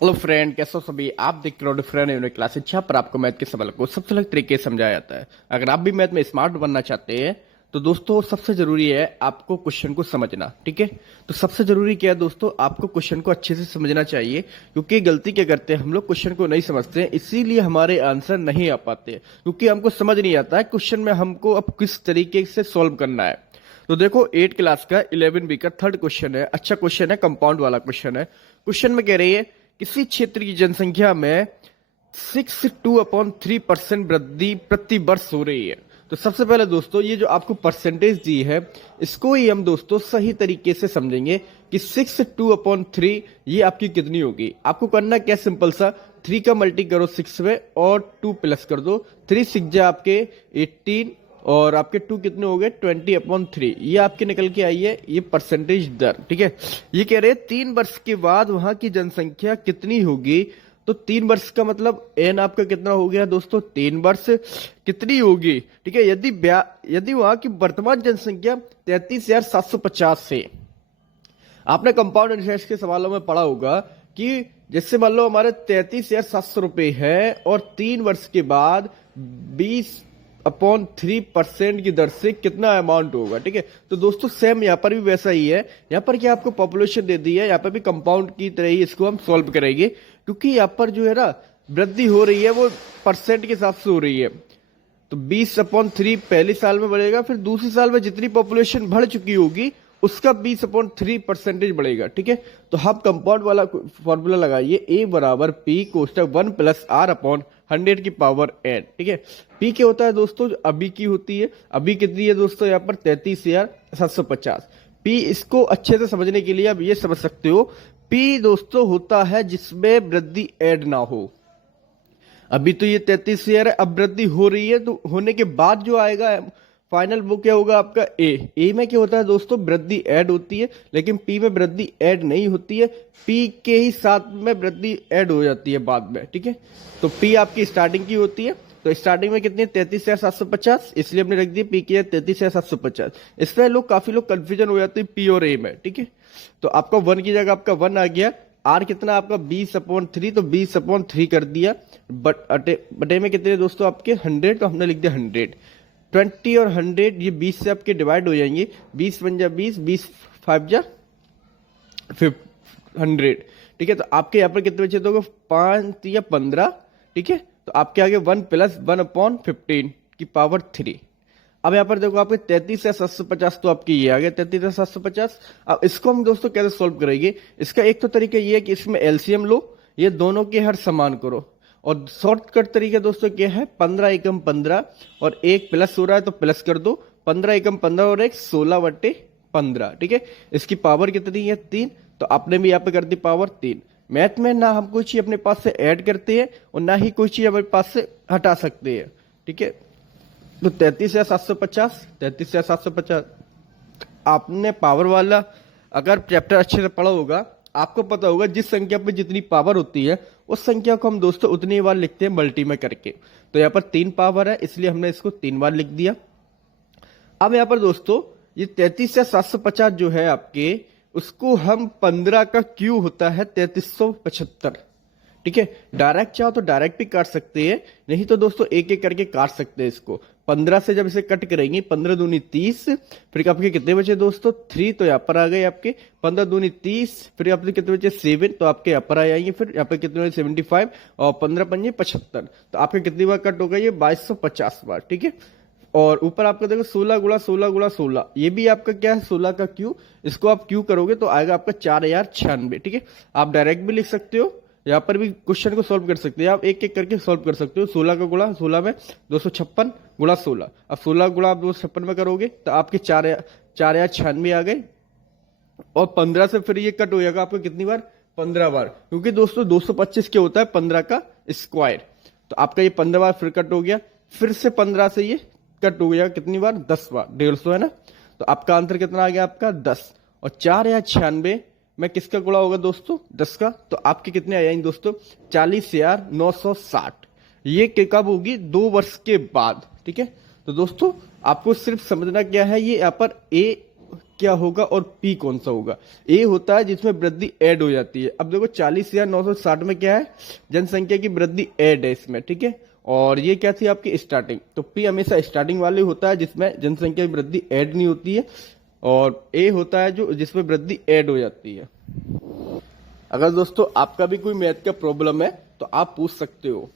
Hello friend, कैसे हो सभी। आप देख रहे हो फ्रेंड यूनिक क्लास। जहाँ पर आपको मैथ के सवाल को सबसे अलग तरीके से समझाया जाता है। अगर आप भी मैथ में स्मार्ट बनना चाहते हैं तो दोस्तों सबसे जरूरी है आपको क्वेश्चन को समझना। ठीक है, तो सबसे जरूरी क्या है दोस्तों, आपको क्वेश्चन को अच्छे से समझना चाहिए। क्योंकि गलती क्या करते हैं हम लोग, क्वेश्चन को नहीं समझते हैं, इसीलिए हमारे आंसर नहीं आ पाते हैं। क्योंकि हमको समझ नहीं आता है क्वेश्चन में हमको अब किस तरीके से सॉल्व करना है। तो देखो 8 क्लास का 11 बी का थर्ड क्वेश्चन है। अच्छा क्वेश्चन है, कंपाउंड वाला क्वेश्चन है। क्वेश्चन में कह रही है किसी क्षेत्र की जनसंख्या में 62/3% वृद्धि प्रति वर्ष हो रही है। तो सबसे पहले दोस्तों ये जो आपको परसेंटेज दी है इसको ही हम दोस्तों सही तरीके से समझेंगे कि 62/3 ये आपकी कितनी होगी। आपको करना क्या, सिंपल सा 3 का मल्टी करो 6 में और 2 प्लस कर दो। 3 6 जा आपके 18 और आपके 2 कितने हो गए 20/3। ये आपके निकल के आई है ये परसेंटेज दर। ठीक है, ये कह रहे हैं 3 वर्ष के बाद वहां की जनसंख्या कितनी होगी। तो 3 वर्ष का मतलब एन आपका कितना हो गया दोस्तों, 3 वर्ष कितनी होगी। ठीक है, यदि वहां की वर्तमान जनसंख्या 33,750 से, आपने कंपाउंड इंटरेस्ट के सवालों में पढ़ा होगा कि जैसे मान लो हमारे 33,700 रुपए है और 3 वर्ष के बाद 20/3% की दर से कितना अमाउंट होगा। ठीक है, तो दोस्तों सेम यहाँ पर भी वैसा ही है। यहाँ पर क्या आपको पॉपुलेशन दे दी है, यहाँ पर भी कंपाउंड की तरह ही इसको हम सॉल्व करेंगे। क्योंकि यहाँ पर जो है ना वृद्धि हो रही है वो परसेंट के हिसाब से हो रही है। तो 20/3 पहले साल में बढ़ेगा, फिर दूसरी साल में जितनी पॉपुलेशन बढ़ चुकी होगी उसका 20/3% बढ़ेगा। ठीक है, तो हम कंपाउंड वाला फॉर्मूला लगाइए, ए बराबर पी कोष्टक 1 प्लस आर अपॉन 100 की पावर एन। ठीक है, पी क्या होता है दोस्तों, जो अभी की होती है। अभी कितनी है दोस्तों यहाँ पर 33,750। पी इसको अच्छे से समझने के लिए आप ये समझ सकते हो, पी दोस्तों होता है जिसमें वृद्धि ऐड ना हो। अभी तो ये 33,000 है, अब वृद्धि हो रही है तो होने के बाद जो आएगा फाइनल वो क्या होगा आपका ए में क्या होता है दोस्तों, वृद्धि ऐड होती है। लेकिन पी में वृद्धि ऐड नहीं होती है, पी के ही साथ में वृद्धि ऐड हो जाती है बाद में। ठीक है, तो पी आपकी स्टार्टिंग की होती है। तो स्टार्टिंग में कितनी 33,750, इसलिए हमने रख दिया पी की 33,750। इसमें काफी लोग कंफ्यूजन हो जाते हैं पी और ए में। ठीक है, तो आपका 1 की जगह आपका 1 आ गया। आर कितना आपका 20/3, तो 20/3 कर दिया। बटे में कितने दोस्तों आपके 100, तो हमने लिख दिया 100। 20 और 100 ये 20 से आपके डिवाइड हो जाएंगे। 20 बन जा 20, 20 5 जा 100। ठीक है, तो आपके यहाँ पर कितने बचे दोगे 5 या 15। ठीक है, तो आपके आगे 1 प्लस 1/15 की पावर 3। अब यहाँ पर देखो आपके 33,750, तो आपकी ये आ गया 33,750। अब इसको हम दोस्तों कैसे सोल्व करेंगे, इसका एक तो तरीका ये है कि इसमें एलसीएम लो, ये दोनों के हर समान करो। और शॉर्टकट तरीका दोस्तों क्या है, 15 एकम 15 और एक प्लस हो रहा है तो प्लस कर दो। 15 एकम 15 और एक 16/15। ठीक है, इसकी पावर कितनी है 3, तो आपने भी यहाँ पे कर दी पावर 3। मैथ में ना हम कोई चीज अपने पास से ऐड करते हैं और ना ही कोई चीज अपने पास से हटा सकते हैं। ठीक है, तो 33,750, 33,750 आपने पावर वाला अगर चैप्टर अच्छे से पढ़ा होगा आपको पता होगा जिस संख्या पे जितनी पावर होती है उस संख्या को हम दोस्तों उतनी बार लिखते हैं मल्टी में करके। तो यहाँ पर 3 पावर है इसलिए हमने इसको 3 बार लिख दिया। अब यहाँ पर दोस्तों ये 33,750 जो है आपके, उसको हम 15 का क्यू होता है 3375। ठीक है, डायरेक्ट चाहो तो डायरेक्ट भी काट सकते हैं, नहीं तो दोस्तों एक एक करके काट सकते हैं इसको। 15 से जब इसे कट करेंगे 15 दूनी 30, फिर आपके कितने बचे दोस्तों 3, तो यहाँ पर आ गए आपके 15 दूनी 30, फिर आपके कितने बचे 7, तो आपके यहाँ पर आ जाएंगे। फिर यहाँ पे कितने बचे 75 और 15 पंजे 75, तो आपके कितनी बार कट होगा ये 2250 बार। ठीक है, और ऊपर आपका देखो 16 गुणा 16 गुणा 16, ये भी आपका क्या है 16 का क्यू। इसको आप क्यू करोगे तो आएगा आपका 4096। ठीक है, आप डायरेक्ट भी लिख सकते हो, यहाँ पर भी क्वेश्चन को सॉल्व कर सकते हैं, आप एक एक करके सॉल्व कर सकते हो। 16 का गुणा 16 में 256 गुणा 16, अब 16 गुणा आप 256 में करोगे तो आपके 4096 आ गए। और 15 से फिर ये कट हो जाएगा आपको कितनी बार 15 बार, क्योंकि दोस्तों 225 क्या होता है 15 का स्क्वायर। तो आपका ये 15 बार फिर कट हो गया, फिर से 15 से ये कट हो गया कितनी बार 10 बार, 150 है ना। तो आपका आंसर कितना आ गया आपका 10। और 4096 में किसका गुणा होगा दोस्तों 10 का, तो आपके कितने आ जाएंगे दोस्तों 40,960। ये कब होगी 2 वर्ष के बाद। ठीक है, तो दोस्तों आपको सिर्फ समझना क्या है, ये यहाँ पर ए क्या होगा और पी कौन सा होगा। ए होता है जिसमें वृद्धि ऐड हो जाती है। अब देखो 40,960 में क्या है, जनसंख्या की वृद्धि ऐड है इसमें, ठीक है। और ये क्या थी आपकी स्टार्टिंग, तो पी हमेशा स्टार्टिंग वाले होता है जिसमें जनसंख्या की वृद्धि ऐड नहीं होती है, और ए होता है जो जिसमें वृद्धि ऐड हो जाती है। अगर दोस्तों आपका भी कोई मैथ का प्रॉब्लम है तो आप पूछ सकते हो।